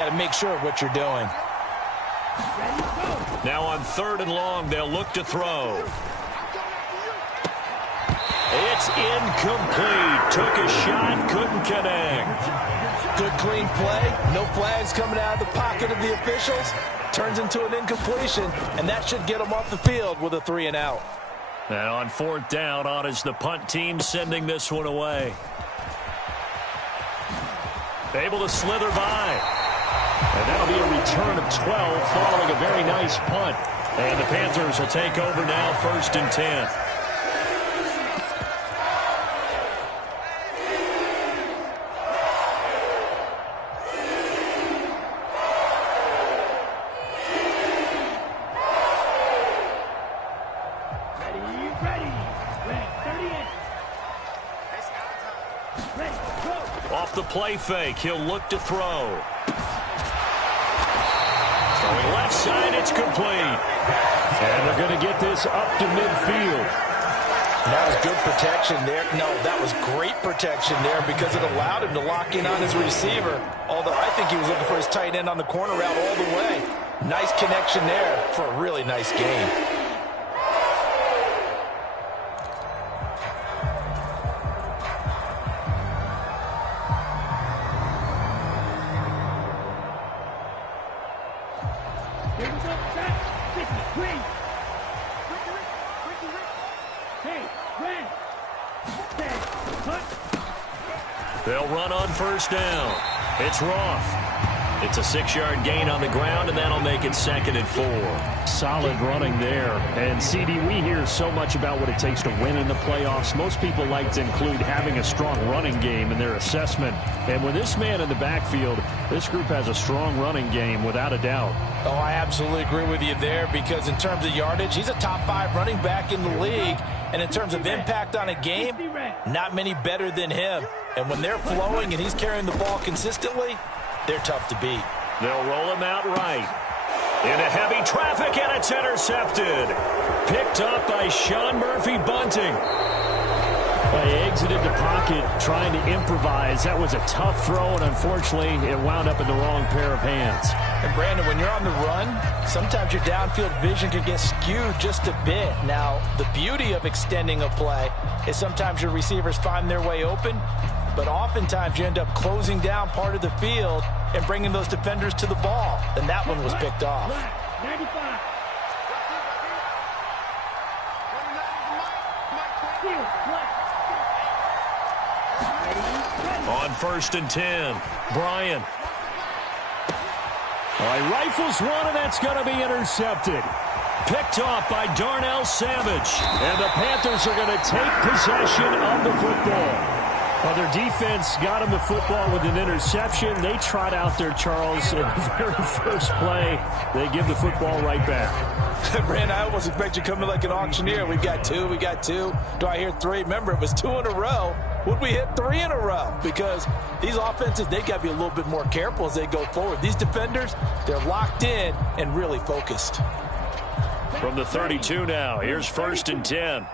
Got to make sure of what you're doing. Now on 3rd and long, they'll look to throw. It's incomplete. Took a shot, couldn't connect. Good, clean play. No flags coming out of the pocket of the officials. Turns into an incompletion, and that should get them off the field with a 3 and out. And on 4th down, on is the punt team sending this one away. Able to slither by. And that'll be a return of 12 following a very nice punt. And the Panthers will take over now, 1st and 10. Off the play fake, he'll look to throw. Throwing left side, it's complete. And they're going to get this up to midfield. That was good protection there. No, that was great protection there because it allowed him to lock in on his receiver. Although I think he was looking for his tight end on the corner route all the way. Nice connection there for a really nice game. They'll run on 1st down. It's Roth. It's a 6-yard gain on the ground, and that'll make it 2nd and 4. Solid running there. And, CD, we hear so much about what it takes to win in the playoffs. Most people like to include having a strong running game in their assessment. And with this man in the backfield, this group has a strong running game without a doubt. Oh, I absolutely agree with you there because in terms of yardage, he's a top 5 running back in the league. And in terms of impact on a game, not many better than him. And when they're flowing and he's carrying the ball consistently, they're tough to beat. They'll roll him out right. Into heavy traffic, and it's intercepted. Picked up by Sean Murphy Bunting. Well, he exited the pocket trying to improvise. That was a tough throw, and unfortunately, it wound up in the wrong pair of hands. And, Brandon, when you're on the run, sometimes your downfield vision can get skewed just a bit. Now, the beauty of extending a play is sometimes your receivers find their way open, but oftentimes you end up closing down part of the field and bringing those defenders to the ball. And that one was picked off. 95. On 1st and 10, Bryant. He rifles one, and that's going to be intercepted. Picked off by Darnell Savage. And the Panthers are going to take possession of the football. Well, their defense got him the football with an interception. They trot out there, Charles, in the very first play. They give the football right back. Brand, I almost expect you coming like an auctioneer. We got two. Do I hear 3? Remember, it was 2 in a row. Would we hit 3 in a row? Because these offenses, they got to be a little bit more careful as they go forward. These defenders, they're locked in and really focused. From the 32 now, here's 1st and 10.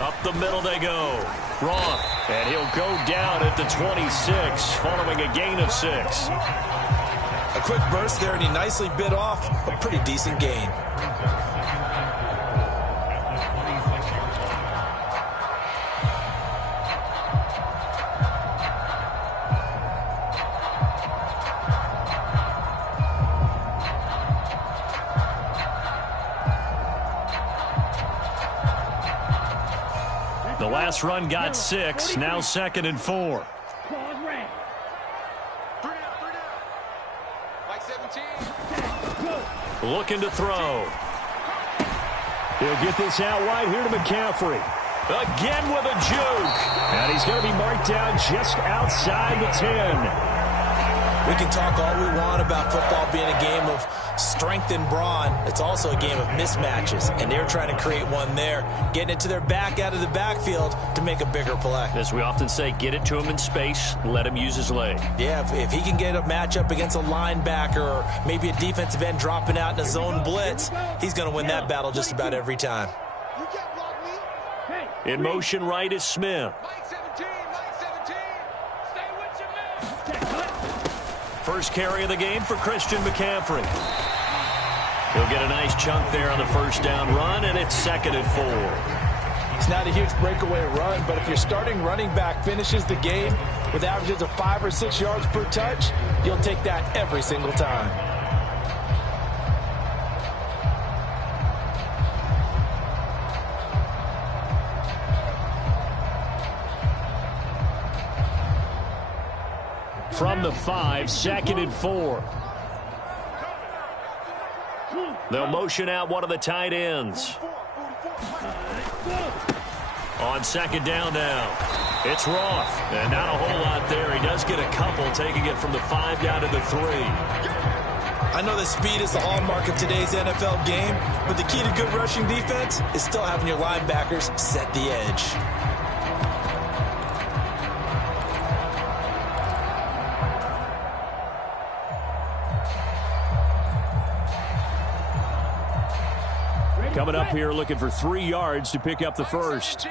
Up the middle they go. Roth, and he'll go down at the 26, following a gain of 6. A quick burst there, and he nicely bit off a pretty decent gain. The last run got 6, now 2nd and 4. Looking to throw. He'll get this out wide here to McCaffrey. Again with a juke. And he's going to be marked down just outside the 10. We can talk all we want about football being a game of strength and brawn. It's also a game of mismatches, and they're trying to create one there, getting it to their back out of the backfield to make a bigger play. As we often say, get it to him in space, let him use his leg. Yeah, if he can get a matchup against a linebacker or maybe a defensive end dropping out in a zone blitz, he's going to win that battle just about every time. You can't block me. Hey. In motion right is Smith. First carry of the game for Christian McCaffrey. He'll get a nice chunk there on the first down run, and it's 2nd and 4. It's not a huge breakaway run, but if your starting running back finishes the game with averages of 5 or 6 yards per touch, you'll take that every single time. From the 5, 2nd and 4. They'll motion out one of the tight ends. On 2nd down now, it's Roth. And not a whole lot there. He does get a couple, taking it from the 5 down to the 3. I know that speed is the hallmark of today's NFL game, but the key to good rushing defense is still having your linebackers set the edge. Coming up here looking for 3 yards to pick up the first.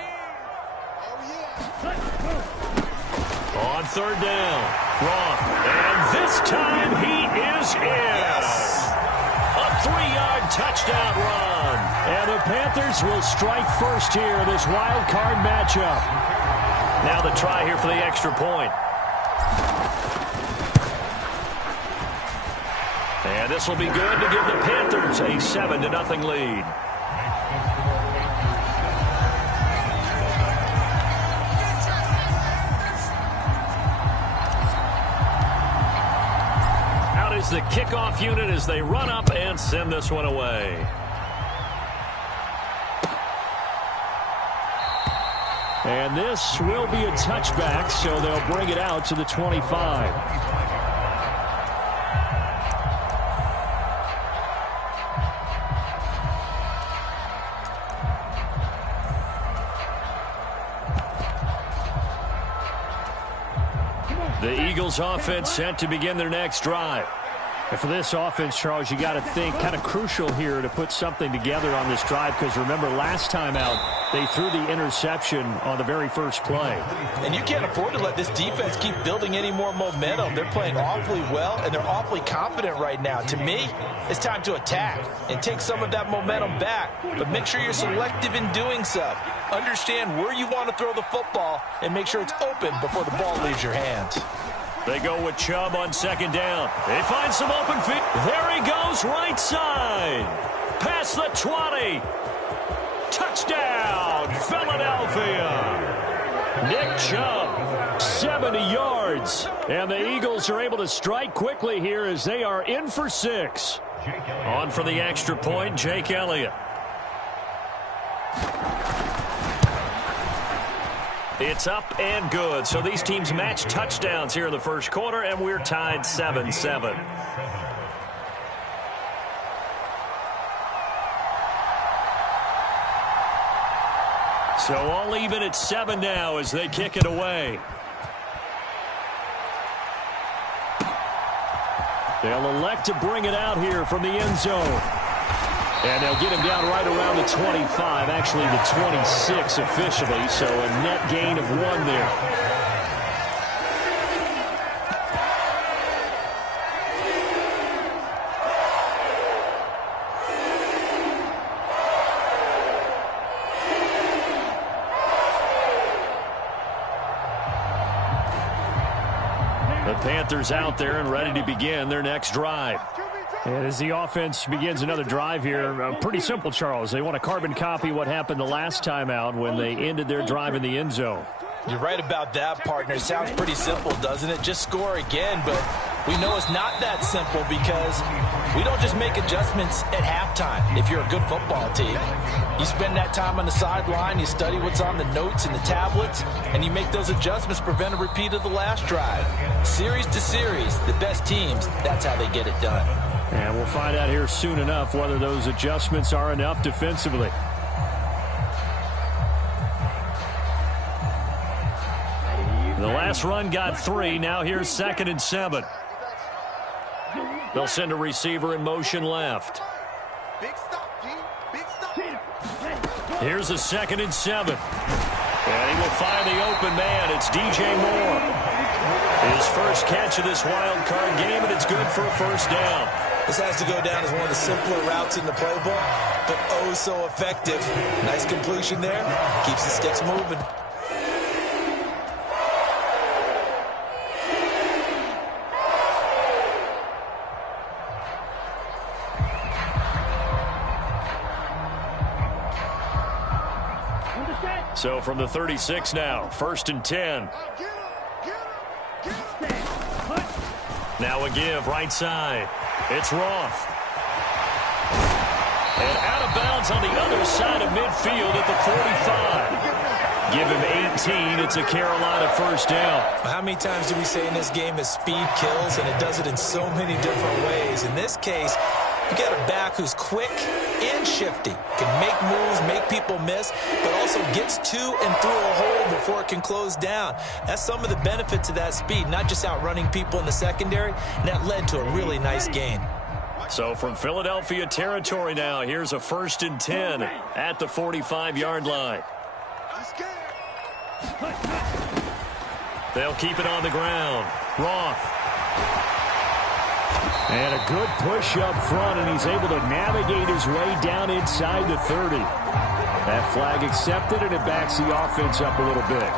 On 3rd down, Roth. And this time he is in. Yes. A 3-yard touchdown run. And the Panthers will strike first here in this wild card matchup. Now the try here for the extra point. And this will be good to give the Panthers a 7-0 lead. Out is the kickoff unit as they run up and send this one away. And this will be a touchback, so they'll bring it out to the 25. The Eagles offense set to begin their next drive. And for this offense, Charles, you got to think kind of crucial here to put something together on this drive, because remember last time out they threw the interception on the very first play. And you can't afford to let this defense keep building any more momentum. They're playing awfully well, and they're awfully confident right now. To me, it's time to attack and take some of that momentum back, but make sure you're selective in doing so. Understand where you want to throw the football and make sure it's open before the ball leaves your hands. They go with Chubb on 2nd down. They find some open feet. There he goes, right side. Past the 20. Touchdown, Philadelphia. Nick Chubb, 70 yards. And the Eagles are able to strike quickly here as they are in for 6. On for the extra point, Jake Elliott. It's up and good. So these teams match touchdowns here in the first quarter, and we're tied 7-7. So all even at 7 now as they kick it away. They'll elect to bring it out here from the end zone. And they'll get him down right around the 25, actually the 26 officially, so a net gain of 1 there. The Panthers out there and ready to begin their next drive. And as the offense begins another drive here, pretty simple, Charles. They want to carbon copy what happened the last time out when they ended their drive in the end zone. You're right about that, partner. It sounds pretty simple, doesn't it? Just score again, but we know it's not that simple because we don't just make adjustments at halftime if you're a good football team. You spend that time on the sideline, you study what's on the notes and the tablets, and you make those adjustments to prevent a repeat of the last drive. Series to series, the best teams, that's how they get it done. And we'll find out here soon enough whether those adjustments are enough defensively. The last run got 3. Now here's 2nd and 7. They'll send a receiver in motion left. Here's a 2nd and 7. And he will find the open man. It's DJ Moore. His first catch of this wild card game, and it's good for a first down. This has to go down as one of the simpler routes in the playbook, but oh so effective. Nice completion there. Keeps the sticks moving. So from the 36 now, 1st and 10. Now a give, right side. It's Roth. And out of bounds on the other side of midfield at the 45. Give him 18. It's a Carolina first down. How many times do we say in this game that speed kills, and it does it in so many different ways? In this case, you got a back who's quick and shifty, can make moves, make people miss, but also gets to and through a hole before it can close down. That's some of the benefits of that speed, not just outrunning people in the secondary, and that led to a really nice gain. So from Philadelphia territory now, here's a 1st and 10 at the 45-yard line. They'll keep it on the ground. Roth. And a good push up front, and he's able to navigate his way down inside the 30. That flag accepted, and it backs the offense up a little bit.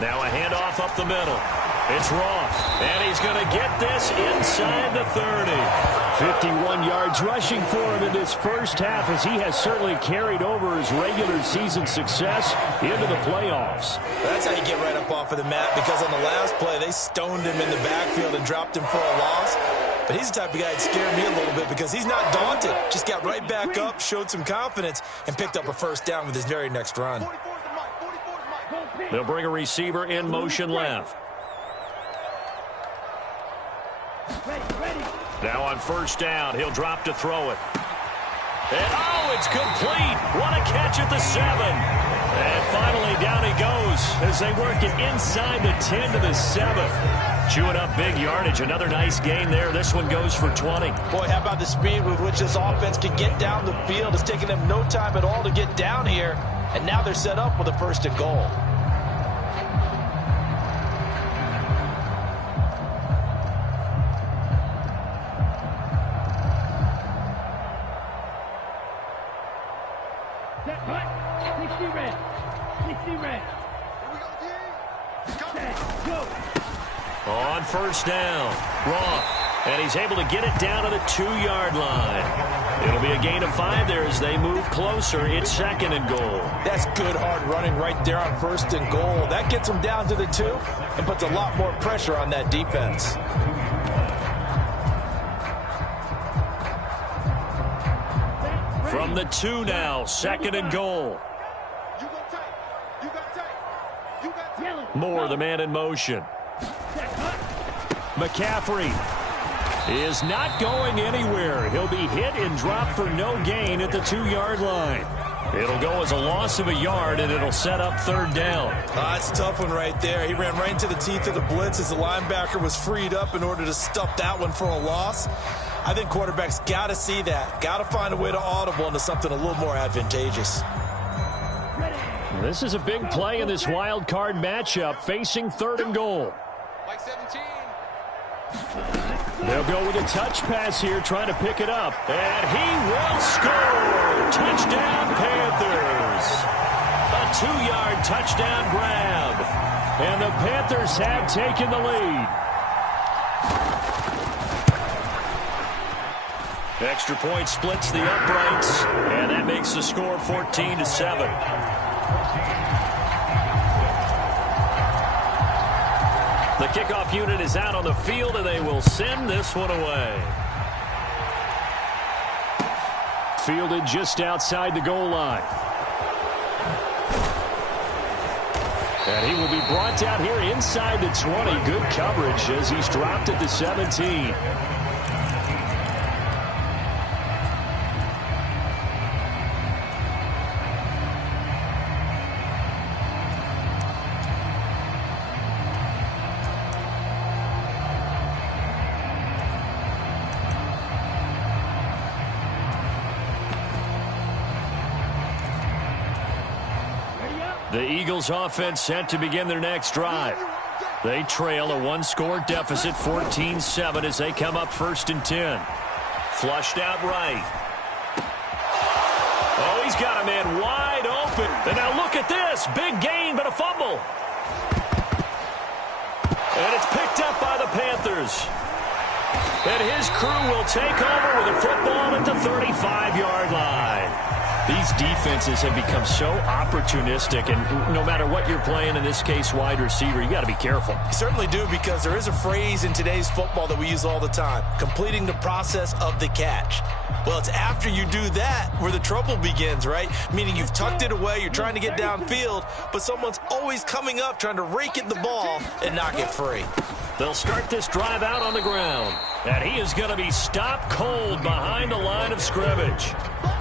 Now a handoff up the middle. It's Roth, and he's going to get this inside the 30. 51 yards rushing for him in this first half, as he has certainly carried over his regular season success into the playoffs. That's how you get right up off of the mat, because on the last play, they stoned him in the backfield and dropped him for a loss. But he's the type of guy that scared me a little bit, because he's not daunted. Just got right back up, showed some confidence, and picked up a first down with his very next run. They'll bring a receiver in motion left. Now on first down, he'll drop to throw it. And oh, it's complete. What a catch at the 7. And finally down he goes as they work it inside the 10 to the 7. Chewing up big yardage. Another nice gain there. This one goes for 20. Boy, how about the speed with which this offense can get down the field? It's taken them no time at all to get down here. And now they're set up with a 1st and goal. On first down, Roth, and he's able to get it down to the 2-yard line. It'll be a gain of 5 there as they move closer. It's 2nd and goal. That's good hard running right there on 1st and goal. That gets them down to the 2 and puts a lot more pressure on that defense. From the 2 now, 2nd and goal. Moore, the man in motion. McCaffrey is not going anywhere. He'll be hit and dropped for no gain at the 2-yard line. It'll go as a loss of a yard, and it'll set up 3rd down. That's a tough one right there. He ran right into the teeth of the blitz as the linebacker was freed up in order to stuff that one for a loss. I think quarterbacks got to see that. Got to find a way to audible into something a little more advantageous. This is a big play in this wild card matchup, facing 3rd and goal. They'll go with a touch pass here, trying to pick it up. And he will score! Touchdown, Panthers! A 2-yard touchdown grab. And the Panthers have taken the lead. Extra point splits the uprights, and that makes the score 14-7. The kickoff unit is out on the field, and they will send this one away. Fielded just outside the goal line. And he will be brought down here inside the 20. Good coverage as he's dropped at the 17. The Eagles offense set to begin their next drive. They trail a one-score deficit, 14-7, as they come up 1st and 10. Flushed out right. Oh, he's got a man wide open. And now look at this. Big gain, but a fumble. And it's picked up by the Panthers. And his crew will take over with a football at the 35-yard line. These defenses have become so opportunistic, and no matter what you're playing, in this case wide receiver, you got to be careful. You certainly do, because there is a phrase in today's football that we use all the time: completing the process of the catch. Well, it's after you do that where the trouble begins, right? Meaning you've tucked it away, you're trying to get downfield, but someone's always coming up trying to rake at the ball and knock it free. They'll start this drive out on the ground. And he is going to be stopped cold behind the line of scrimmage.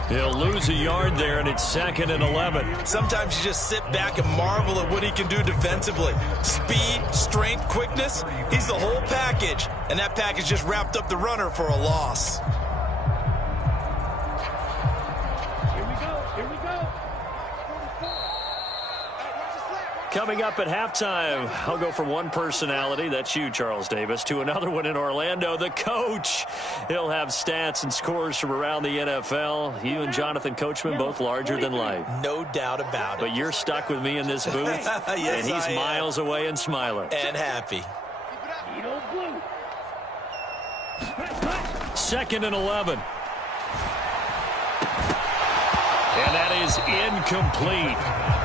He'll lose a yard there, and it's 2nd and 11. Sometimes you just sit back and marvel at what he can do defensively. Speed, strength, quickness, he's the whole package. And that package just wrapped up the runner for a loss. Coming up at halftime, I'll go from one personality, that's you, Charles Davis, to another one in Orlando, the coach. He'll have stats and scores from around the NFL. You and Jonathan Coachman, both larger than life. No doubt about it. But you're stuck with me in this booth, yes, and he's miles away and smiling. And happy. 2nd and 11. And that is incomplete.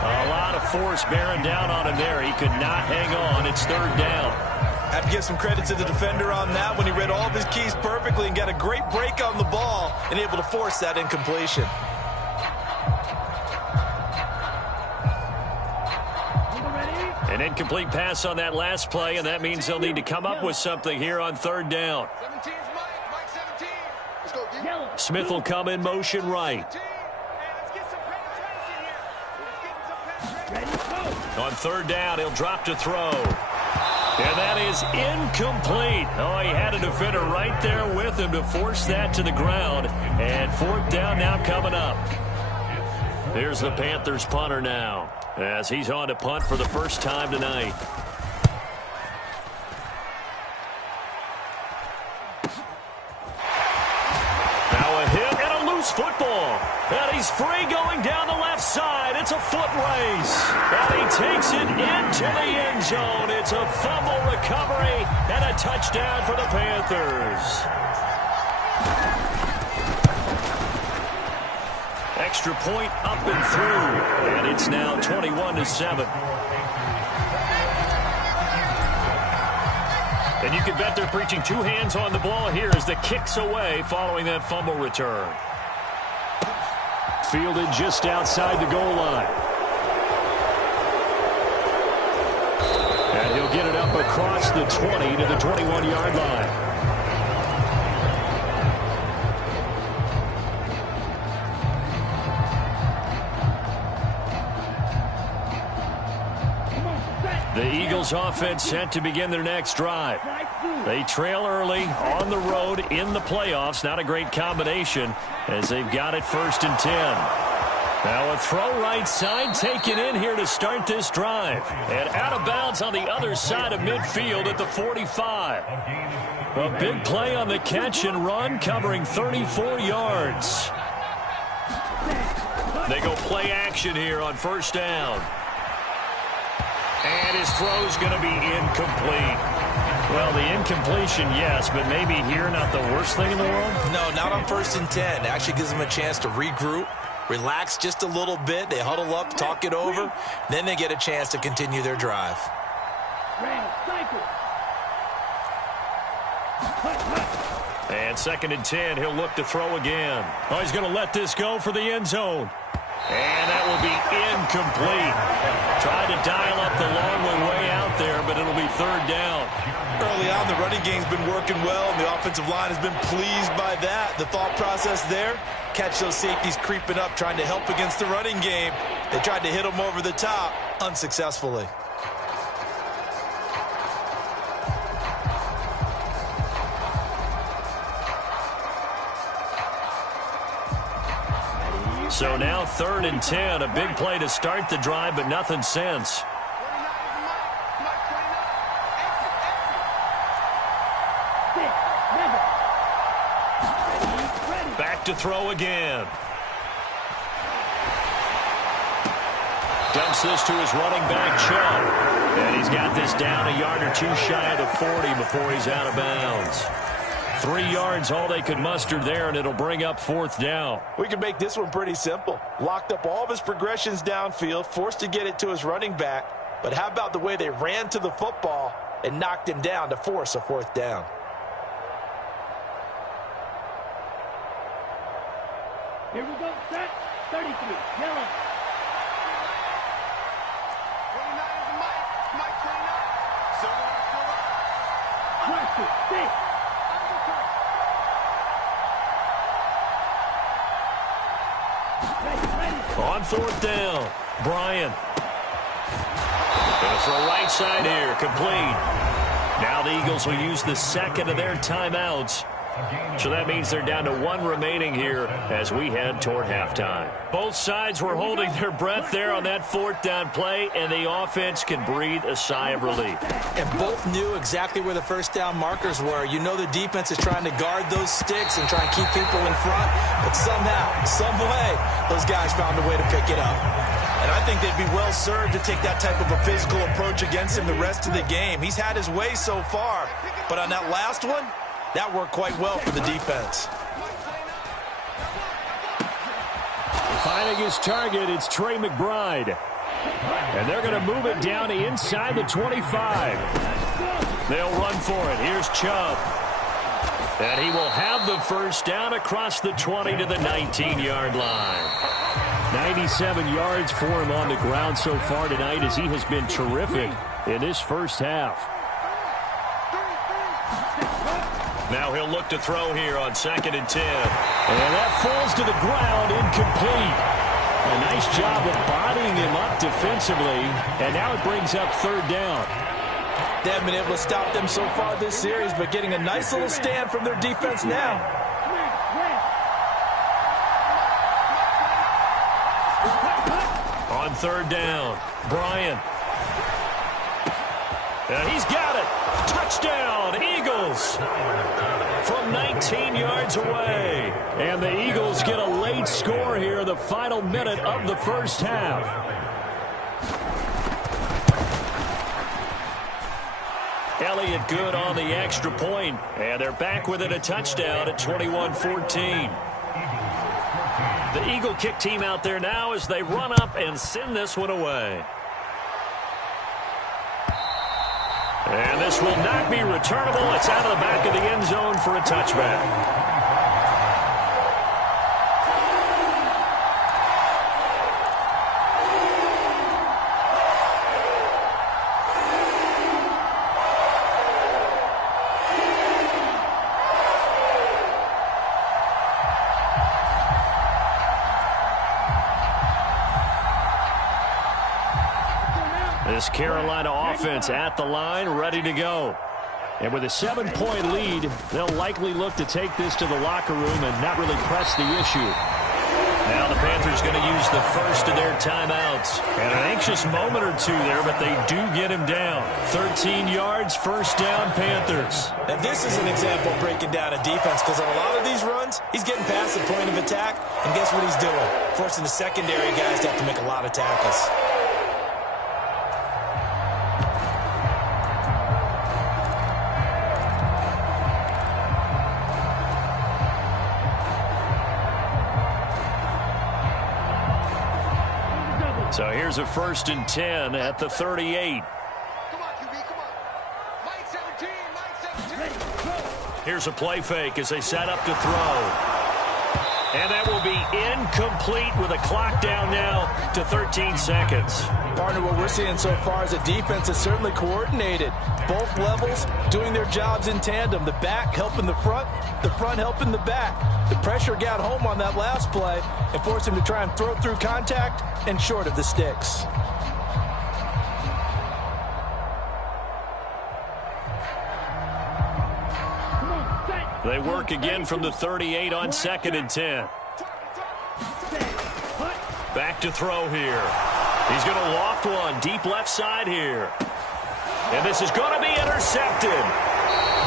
A lot of force bearing down on him there. He could not hang on. It's 3rd down. Have to give some credit to the defender on that when he read all of his keys perfectly and got a great break on the ball and able to force that incompletion. An incomplete pass on that last play, and that means they'll need to come up with something here on 3rd down. Smith will come in motion right. On 3rd down, he'll drop to throw. And that is incomplete. Oh, he had a defender right there with him to force that to the ground. And 4th down now coming up. Here's the Panthers punter now, as he's on to punt for the first time tonight. Now a hit and a loose football. And he's free going down the left side. It's a foot race. And he takes it into the end zone. It's a fumble recovery and a touchdown for the Panthers. Extra point up and through. And it's now 21-7. And you can bet they're preaching two hands on the ball here as the kick's away following that fumble return. Fielded just outside the goal line. And he'll get it up across the 20 to the 21-yard line. The Eagles offense set to begin their next drive. They trail early on the road in the playoffs. Not a great combination as they've got it 1st and 10. Now a throw right side taken in here to start this drive. And out of bounds on the other side of midfield at the 45. A big play on the catch and run covering 34 yards. They go play action here on 1st down. And his throw's going to be incomplete. Well, the incompletion, yes, but maybe here not the worst thing in the world? No, not on 1st and 10. It actually gives them a chance to regroup, relax just a little bit. They huddle up, talk it over. Then they get a chance to continue their drive. And 2nd and 10, he'll look to throw again. Oh, he's going to let this go for the end zone. And that will be incomplete. Tried to dial up the long one way out there, but it'll be third down. Early on, the running game's been working well, and the offensive line has been pleased by that. The thought process there, catch those safeties creeping up, trying to help against the running game. They tried to hit them over the top, unsuccessfully. So now 3rd and 10, a big play to start the drive, but nothing since. Back to throw again. Dumps this to his running back, Chubb. And he's got this down a yard or two shy of the 40 before he's out of bounds. 3 yards, all they could muster there, and it'll bring up 4th down. We can make this one pretty simple. Locked up all of his progressions downfield, forced to get it to his running back. But how about the way they ran to the football and knocked him down to force a 4th down? Here we go, set. 33, yellow. 29 is Mike 29. Silver. 6. On 4th down, Bryant. Gonna throw right side here, complete. Now the Eagles will use the second of their timeouts. So that means they're down to 1 remaining here as we head toward halftime. Both sides were holding their breath there on that 4th down play, and the offense can breathe a sigh of relief. And both knew exactly where the first down markers were. You know the defense is trying to guard those sticks and try and keep people in front, but somehow, some way, those guys found a way to pick it up. And I think they'd be well served to take that type of a physical approach against him the rest of the game. He's had his way so far, but on that last one, that worked quite well for the defense. Finding his target, it's Trey McBride. And they're going to move it down inside the 25. They'll run for it. Here's Chubb. And he will have the first down across the 20 to the 19-yard line. 97 yards for him on the ground so far tonight as he has been terrific in this first half. Now he'll look to throw here on 2nd and 10. And that falls to the ground, incomplete. A nice job of bodying him up defensively, and now it brings up 3rd down. They haven't been able to stop them so far this series, but getting a nice little stand from their defense now. On 3rd down, Bryant. And he's got it. Touchdown, Eagles. From 19 yards away. And the Eagles get a late score here in the final minute of the first half. Elliott good on the extra point. And they're back within a touchdown at 21-14. The Eagle kick team out there now as they run up and send this one away. And this will not be returnable. It's out of the back of the end zone for a touchback. This Carolina offense at the line, ready to go. And with a 7-point lead, they'll likely look to take this to the locker room and not really press the issue. Now the Panthers going to use the first of their timeouts. And an anxious moment or two there, but they do get him down. 13 yards, first down, Panthers. Now this is an example of breaking down a defense, because on a lot of these runs, he's getting past the point of attack, and guess what he's doing? Forcing the secondary guys to have to make a lot of tackles. So here's a 1st and 10 at the 38. Come on, QB, come on. Mike 17, Mike 17. Here's a play fake as they set up to throw. And that will be incomplete with a clock down now to 13 seconds. Partner, what we're seeing so far is a defense that's certainly coordinated. Both levels doing their jobs in tandem. The back helping the front helping the back. The pressure got home on that last play and forced him to try and throw through contact and short of the sticks. They work again from the 38 on 2nd and 10. Back to throw here. He's going to loft one deep left side here. And this is going to be intercepted.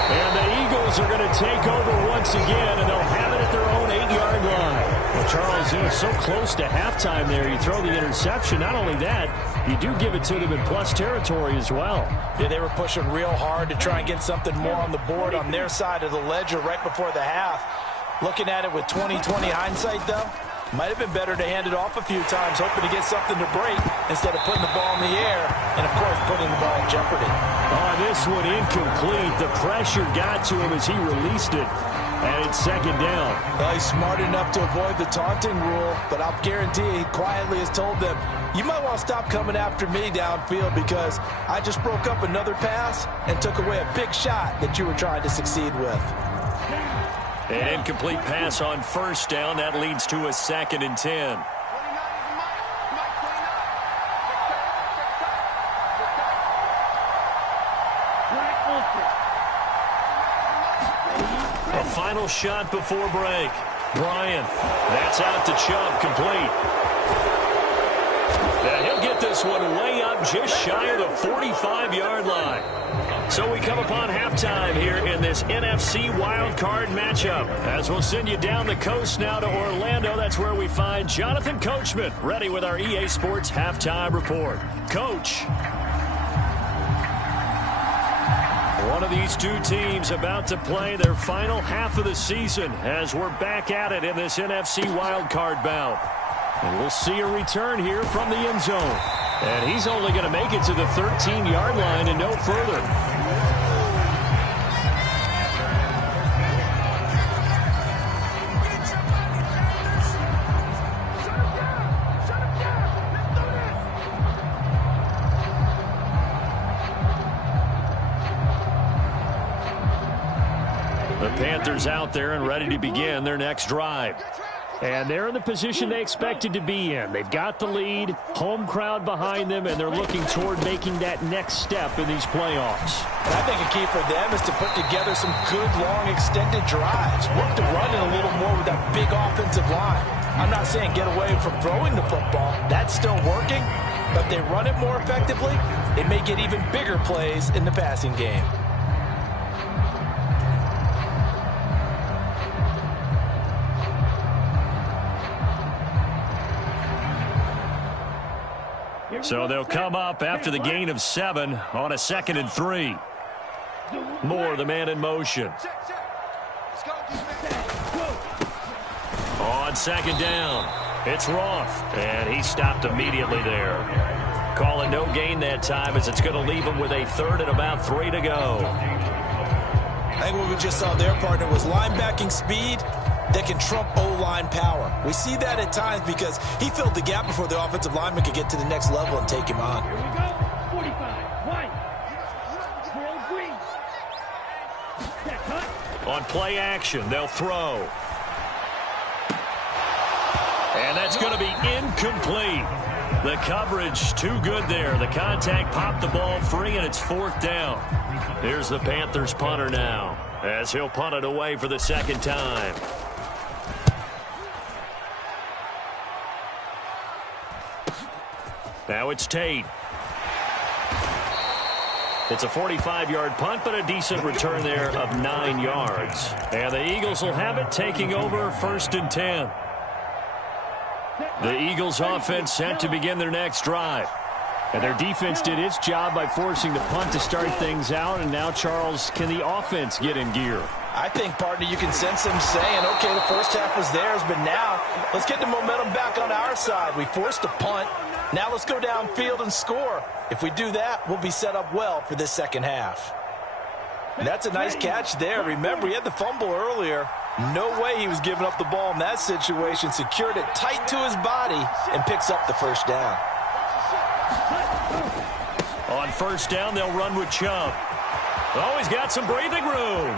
And the Eagles are going to take over once again, and they'll have it at their own 8-yard line. Well, Charles, it was so close to halftime there. You throw the interception. Not only that, you do give it to them in plus territory as well. Yeah, they were pushing real hard to try and get something more on the board on their side of the ledger right before the half. Looking at it with 20/20 hindsight, though, might have been better to hand it off a few times, hoping to get something to break instead of putting the ball in the air and, of course, putting the ball in jeopardy. Oh, this one incomplete. The pressure got to him as he released it. And it's 2nd down. Well, he's smart enough to avoid the taunting rule, but I'll guarantee he quietly has told them, you might want to stop coming after me downfield because I just broke up another pass and took away a big shot that you were trying to succeed with. An incomplete pass on 1st down. That leads to a 2nd and 10. A final shot before break. Bryant. That's out to Chubb. Complete. Now he'll get this one way up just shy of the 45-yard line. So we come upon halftime here in this NFC wildcard matchup. As we'll send you down the coast now to Orlando, that's where we find Jonathan Coachman ready with our EA Sports halftime report. Coach. One of these two teams about to play their final half of the season as we're back at it in this NFC wildcard bout. And we'll see a return here from the end zone. And he's only going to make it to the 13-yard line and no further. The Panthers out there and ready to begin their next drive. And they're in the position they expected to be in. They've got the lead, home crowd behind them, and they're looking toward making that next step in these playoffs. And I think a key for them is to put together some good, long, extended drives. Work the run in a little more with that big offensive line. I'm not saying get away from throwing the football. That's still working. But if they run it more effectively, they may get even bigger plays in the passing game. So they'll come up after the gain of 7 on a 2nd and 3. Moore, the man in motion. On 2nd down, it's Roth, and he stopped immediately there. Calling no gain that time as it's going to leave him with a 3rd and about 3 to go. I think what we just saw there, partner, was linebacking speed that can trump O-line power. We see that at times because he filled the gap before the offensive lineman could get to the next level and take him on. Here we go. 45. White. Green. Set, cut. On play action, they'll throw. And that's going to be incomplete. The coverage too good there. The contact popped the ball free, and it's 4th down. Here's the Panthers punter now as he'll punt it away for the 2nd time. Now it's Tate. It's a 45-yard punt, but a decent return there of 9 yards. And the Eagles will have it, taking over 1st and 10. The Eagles offense set to begin their next drive. And their defense did its job by forcing the punt to start things out. And now, Charles, can the offense get in gear? I think, partner, you can sense them saying, okay, the first half was theirs, but now let's get the momentum back on our side. We forced a punt. Now let's go downfield and score. If we do that, we'll be set up well for this 2nd half. And that's a nice catch there. Remember, he had the fumble earlier. No way he was giving up the ball in that situation. Secured it tight to his body and picks up the first down. On first down, they'll run with Chubb. Oh, he's got some breathing room.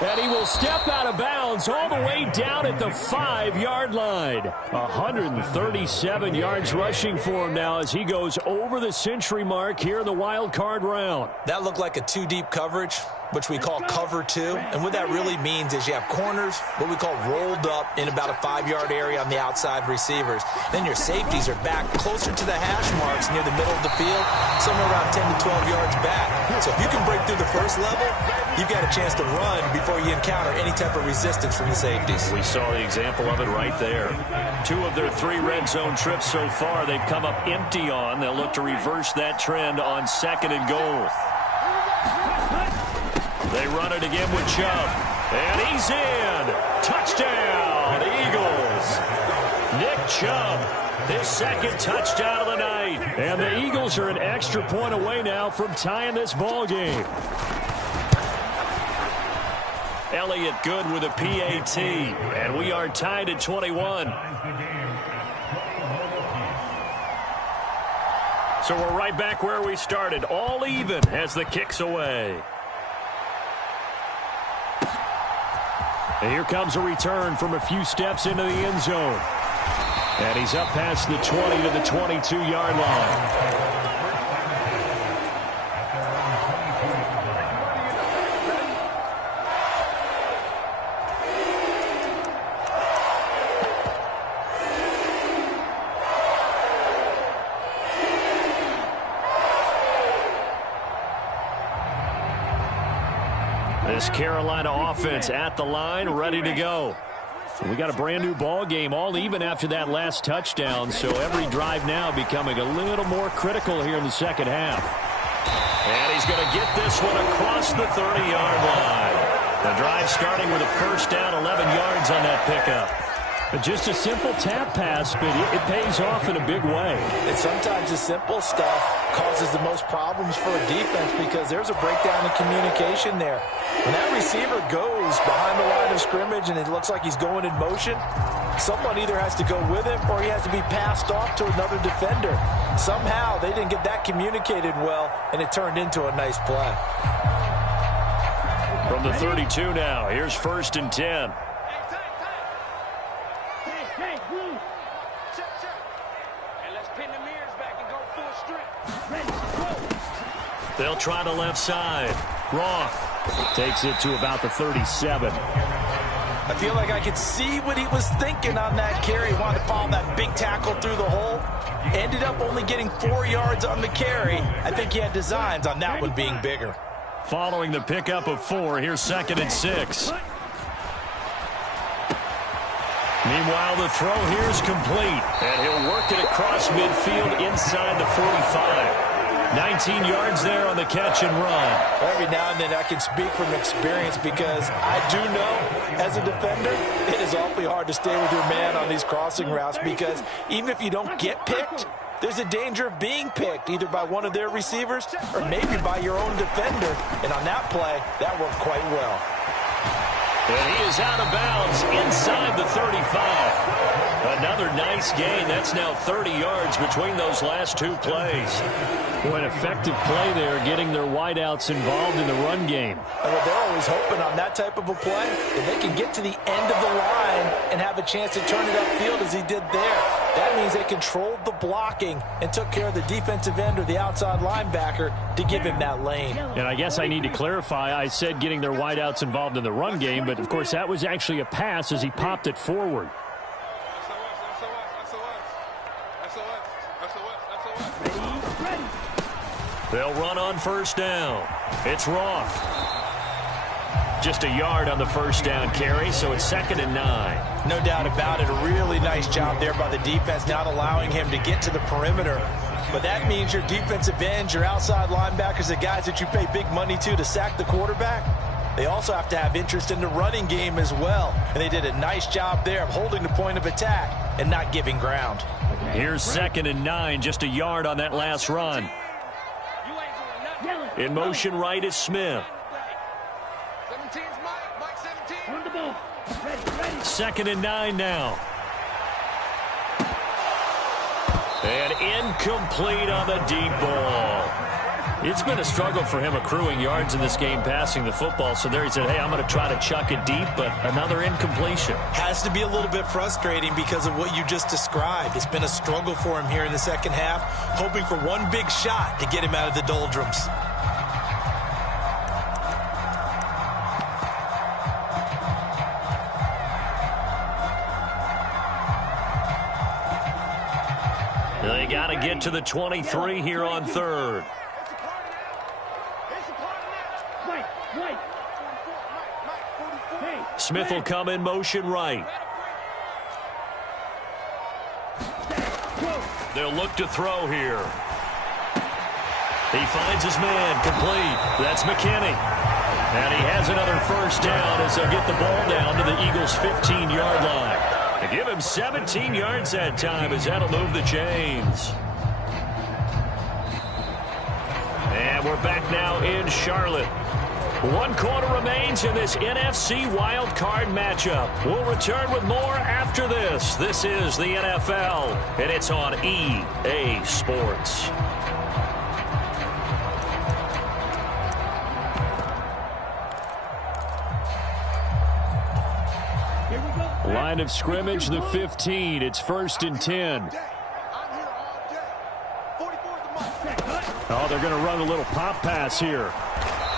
And he will step out of bounds all the way down at the 5-yard line. 137 yards rushing for him now as he goes over the century mark here in the wild card round. That looked like a two-deep coverage, which we call cover two. And what that really means is you have corners, what we call rolled up in about a 5-yard area on the outside receivers. Then your safeties are back closer to the hash marks near the middle of the field, somewhere around 10 to 12 yards back. So if you can break through the first level, you've got a chance to run before you encounter any type of resistance from the safeties. We saw the example of it right there. 2 of their 3 red zone trips so far, they've come up empty on. They'll look to reverse that trend on 2nd and goal. They run it again with Chubb. And he's in. Touchdown, Eagles. Nick Chubb, his 2nd touchdown of the night. And the Eagles are an extra point away now from tying this ball game. Elliott good with a PAT. And we are tied at 21. So we're right back where we started. All even as the kick's away. And here comes a return from a few steps into the end zone. And he's up past the 20 to the 22-yard line. This Carolina offense at the line, ready to go. We got a brand new ball game, all even after that last touchdown, so every drive now becoming a little more critical here in the second half. And he's going to get this one across the 30-yard line. The drive starting with a first down, 11 yards on that pickup. Just a simple tap pass, but it pays off in a big way. And sometimes the simple stuff causes the most problems for a defense because there's a breakdown in communication there. When that receiver goes behind the line of scrimmage and it looks like he's going in motion, someone either has to go with him or he has to be passed off to another defender. Somehow they didn't get that communicated well, and it turned into a nice play. From the 32 now, here's 1st and 10. They'll try the left side. Roth takes it to about the 37. I feel like I could see what he was thinking on that carry. He wanted to follow that big tackle through the hole. Ended up only getting 4 yards on the carry. I think he had designs on that one being bigger. Following the pickup of 4, here's 2nd and 6. Meanwhile, the throw here is complete. And he'll work it across midfield inside the 45. 19 yards there on the catch and run. Every now and then I can speak from experience because I do know as a defender it is awfully hard to stay with your man on these crossing routes because even if you don't get picked, there's a danger of being picked either by one of their receivers or maybe by your own defender. And on that play, that worked quite well. And he is out of bounds inside the 35. Another nice gain. That's now 30 yards between those last 2 plays. What an effective play there, getting their wideouts involved in the run game. Well, they're always hoping on that type of a play that they can get to the end of the line and have a chance to turn it upfield as he did there. That means they controlled the blocking and took care of the defensive end or the outside linebacker to give him that lane. And I guess I need to clarify, I said getting their wideouts involved in the run game, but of course that was actually a pass as he popped it forward. They'll run on first down. It's Roth. Just a yard on the first down carry, so it's 2nd and 9. No doubt about it. A really nice job there by the defense, not allowing him to get to the perimeter. But that means your defensive ends, your outside linebackers, the guys that you pay big money to sack the quarterback, they also have to have interest in the running game as well. And they did a nice job there of holding the point of attack and not giving ground. Here's 2nd and 9, just a yard on that last run. In motion right is Smith. 2nd and 9 now. And incomplete on the deep ball. It's been a struggle for him accruing yards in this game passing the football. So there he said, hey, I'm going to try to chuck it deep, but another incompletion. Has to be a little bit frustrating because of what you just described. It's been a struggle for him here in the second half, hoping for one big shot to get him out of the doldrums. They got to get to the 23 here on 3rd. Smith will come in motion right. They'll look to throw here. He finds his man, complete. That's McKinney. And he has another first down as they'll get the ball down to the Eagles' 15-yard line. They give him 17 yards that time as that'll move the chains. And we're back now in Charlotte. 1 quarter remains in this NFC wild card matchup. We'll return with more after this. This is the NFL, and it's on EA Sports. Line of scrimmage, the 15. It's 1st and 10. Oh, they're going to run a little pop pass here.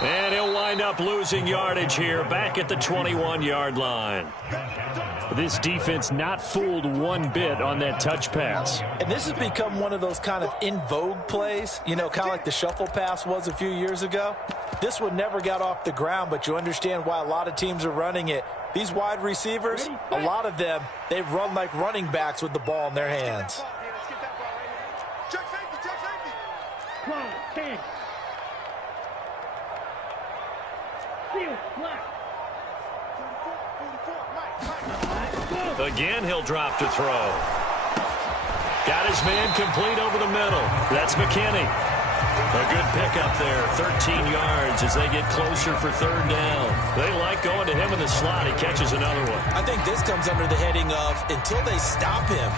And he'll wind up losing yardage here back at the 21-yard line. This defense not fooled one bit on that touch pass. And this has become one of those kind of in vogue plays, you know, kind of like the shuffle pass was a few years ago. This one never got off the ground, but you understand why a lot of teams are running it. These wide receivers, a lot of them, they run like running backs with the ball in their hands. Again, he'll drop to throw. Got his man complete over the middle. That's McKinney. A good pickup there, 13 yards as they get closer for 3rd down. They like going to him in the slot. He catches another one. I think this comes under the heading of until they stop him,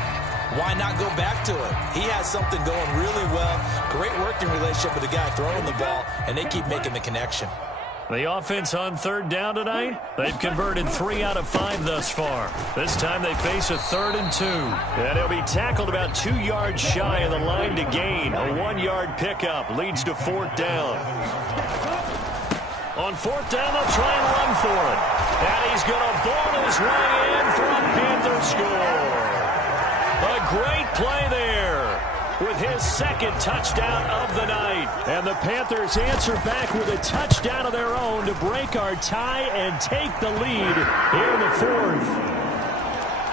why not go back to him? He has something going really well. Great working relationship with the guy throwing the ball, and they keep making the connection. The offense on 3rd down tonight, they've converted 3 out of 5 thus far. This time they face a 3rd and 2. And he'll be tackled about 2 yards shy of the line to gain. A 1-yard pickup leads to 4th down. On 4th down, they'll try and run for it. And he's going to ball his way in for a Panther score. A great play there with his 2nd touchdown of the night. And the Panthers answer back with a touchdown of their own to break our tie and take the lead here in the 4th.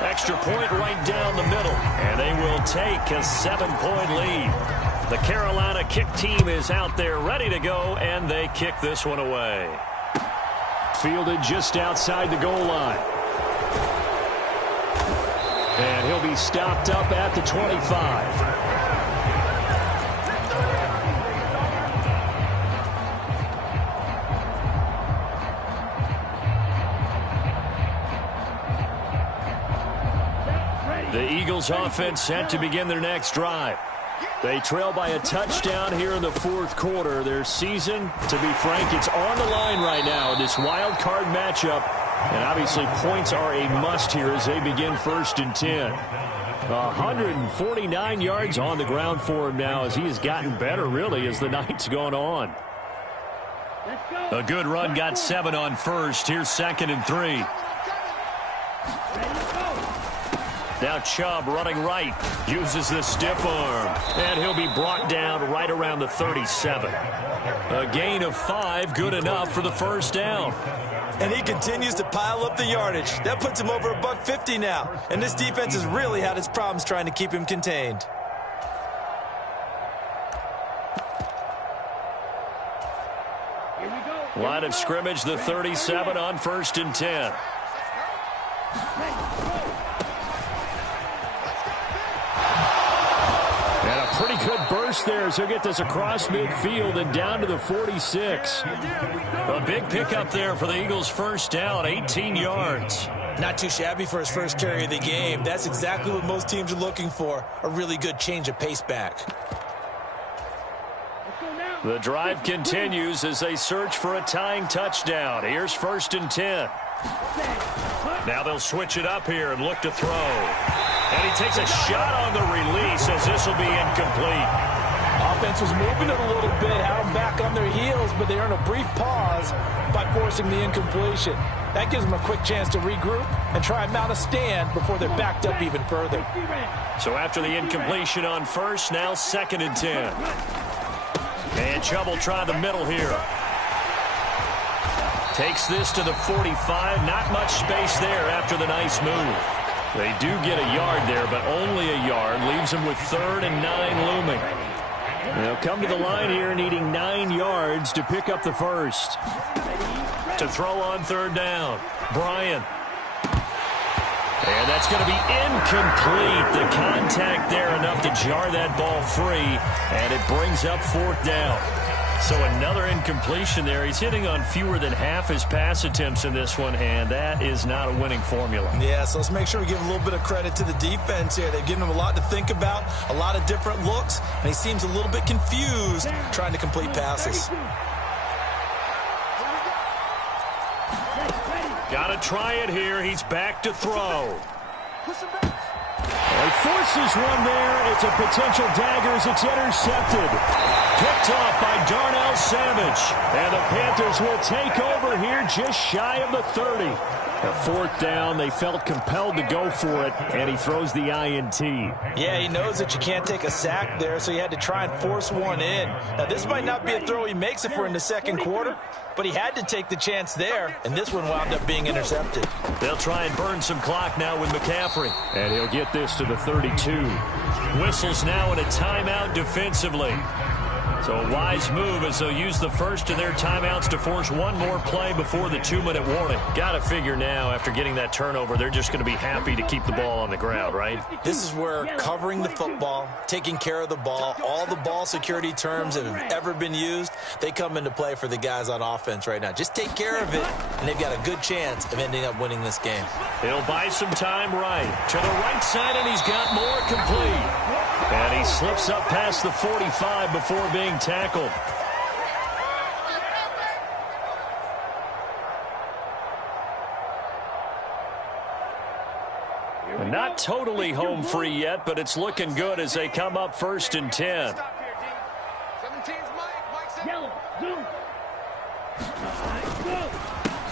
Extra point right down the middle, and they will take a 7-point lead. The Carolina kick team is out there ready to go, and they kick this one away. Fielded just outside the goal line. And he'll be stopped up at the 25. The Eagles offense set to begin their next drive. They trail by a touchdown here in the 4th quarter. Their season, to be frank, it's on the line right now in this wild card matchup. And obviously points are a must here as they begin 1st and 10. 149 yards on the ground for him now as he has gotten better really as the night's gone on. A good run, got 7 on 1st. Here's 2nd and 3. Now Chubb running right, uses the stiff arm, and he'll be brought down right around the 37. A gain of 5, good enough for the 1st down. And he continues to pile up the yardage. That puts him over $150 now. And this defense has really had its problems trying to keep him contained. Line of scrimmage, the 37 on 1st and 10. Pretty good burst there as he'll get this across midfield and down to the 46. A big pickup there for the Eagles' 1st down, 18 yards. Not too shabby for his first carry of the game. That's exactly what most teams are looking for, a really good change of pace back. The drive continues as they search for a tying touchdown. Here's 1st and 10. Now they'll switch it up here and look to throw. And he takes a shot on the release as this will be incomplete. Offense was moving it a little bit, had them back on their heels, but they earned a brief pause by forcing the incompletion. That gives them a quick chance to regroup and try and mount a stand before they're backed up even further. So after the incompletion on first, now 2nd and 10. And Chubb will try the middle here. Takes this to the 45. Not much space there after the nice move. They do get a yard there, but only a yard. Leaves them with 3rd and 9 looming. They'll come to the line here needing 9 yards to pick up the first. To throw on 3rd down. Bryant. And that's going to be incomplete. The contact there enough to jar that ball free, and it brings up 4th down. So another incompletion there. He's hitting on fewer than half his pass attempts in this one, and that is not a winning formula. Yeah, so let's make sure we give a little bit of credit to the defense here. They've given him a lot to think about, a lot of different looks, and he seems a little bit confused trying to complete passes. Got to try it here. He's back to throw. He forces one there. It's a potential dagger as it's intercepted. Picked off by Darnell Savage. And the Panthers will take over here just shy of the 30. A 4th down, they felt compelled to go for it, and he throws the INT. Yeah, he knows that you can't take a sack there, so he had to try and force one in. Now, this might not be a throw he makes if we're in the 2nd quarter, but he had to take the chance there, and this one wound up being intercepted. They'll try and burn some clock now with McCaffrey. And he'll get this to the 32. Whistles now in a timeout defensively. So a wise move as they'll use the first of their timeouts to force one more play before the 2-minute warning. Got to figure now, after getting that turnover, they're just going to be happy to keep the ball on the ground, right? This is where covering the football, taking care of the ball, all the ball security terms that have ever been used, they come into play for the guys on offense right now. Just take care of it, and they've got a good chance of ending up winning this game. He'll buy some time right. To the right side, and he's got more complete. And he slips up past the 45 before being tackled. Not totally home free yet, but it's looking good as they come up 1st and 10.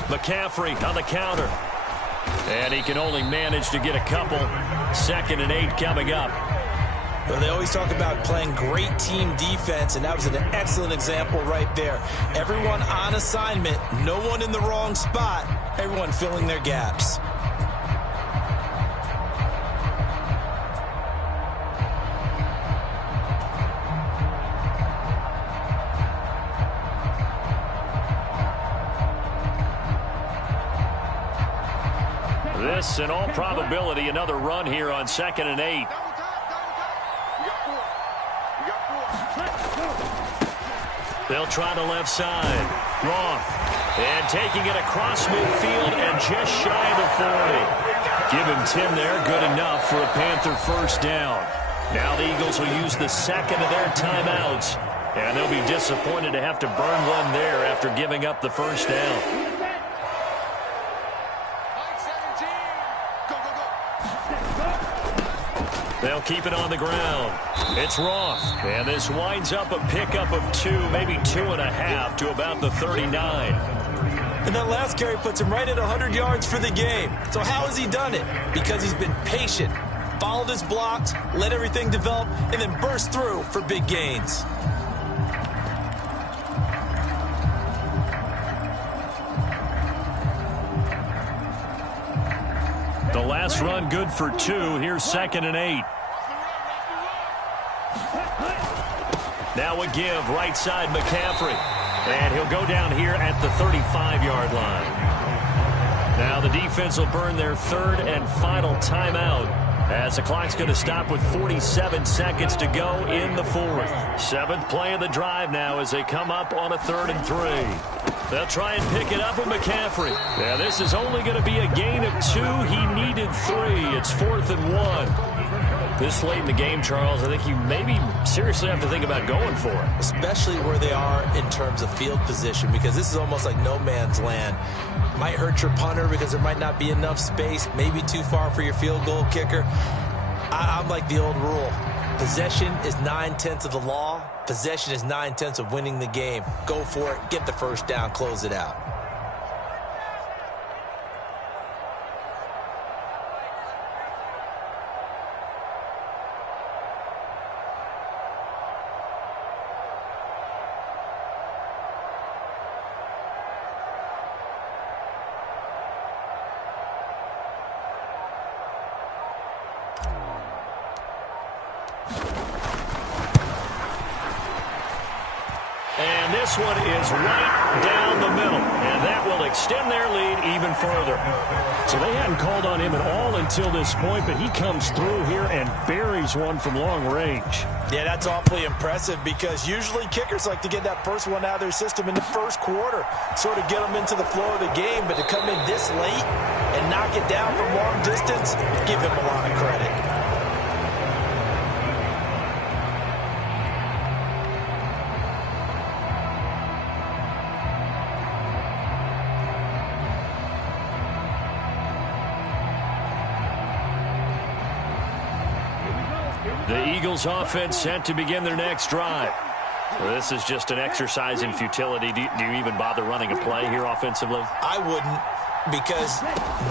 McCaffrey on the counter. And he can only manage to get a couple. 2nd and 8 coming up. Well, they always talk about playing great team defense, and that was an excellent example right there. Everyone on assignment, no one in the wrong spot, everyone filling their gaps. This, in all probability, another run here on 2nd and 8. They'll try the left side. Roth. And taking it across midfield and just shy of the 40. Give him 10 there. Good enough for a Panther 1st down. Now the Eagles will use the 2nd of their timeouts. And they'll be disappointed to have to burn one there after giving up the 1st down. They'll keep it on the ground. It's Roth. And this winds up a pickup of 2, maybe 2.5 to about the 39. And that last carry puts him right at 100 yards for the game. So how has he done it? Because he's been patient, followed his blocks, let everything develop, and then burst through for big gains. The last run good for 2. Here's 2nd and 8. Now a give, right side McCaffrey. And he'll go down here at the 35-yard line. Now the defense will burn their 3rd and final timeout as the clock's going to stop with 47 seconds to go in the fourth. Seventh play of the drive now as they come up on a 3rd and 3. They'll try and pick it up with McCaffrey. Yeah, this is only going to be a gain of 2. He needed 3. It's 4th and 1. This late in the game, Charles, I think you maybe seriously have to think about going for it. Especially where they are in terms of field position, because this is almost like no man's land. Might hurt your punter because there might not be enough space, maybe too far for your field goal kicker. I'm like the old rule. Possession is 9/10 of the law. Possession is 9/10 of winning the game. Go for it, get the first down, close it out. And this one is right down the middle, and that will extend their lead even further. So they hadn't called on him at all until this point, but he comes through here and buries one from long range. Yeah, that's awfully impressive because usually kickers like to get that first one out of their system in the first quarter, sort of get them into the flow of the game, but to come in this late and knock it down from long distance, give him a lot of credit. The Eagles offense set to begin their next drive. Well, this is just an exercise in futility. Do you even bother running a play here offensively? I wouldn't, because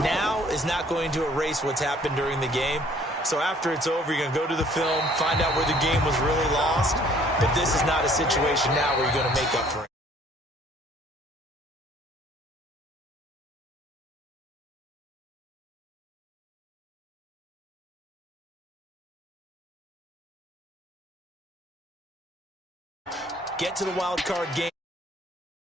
now is not going to erase what's happened during the game. So after it's over, you're going to go to the film, find out where the game was really lost. But this is not a situation now where you're going to make up for it. Get to the wild card game.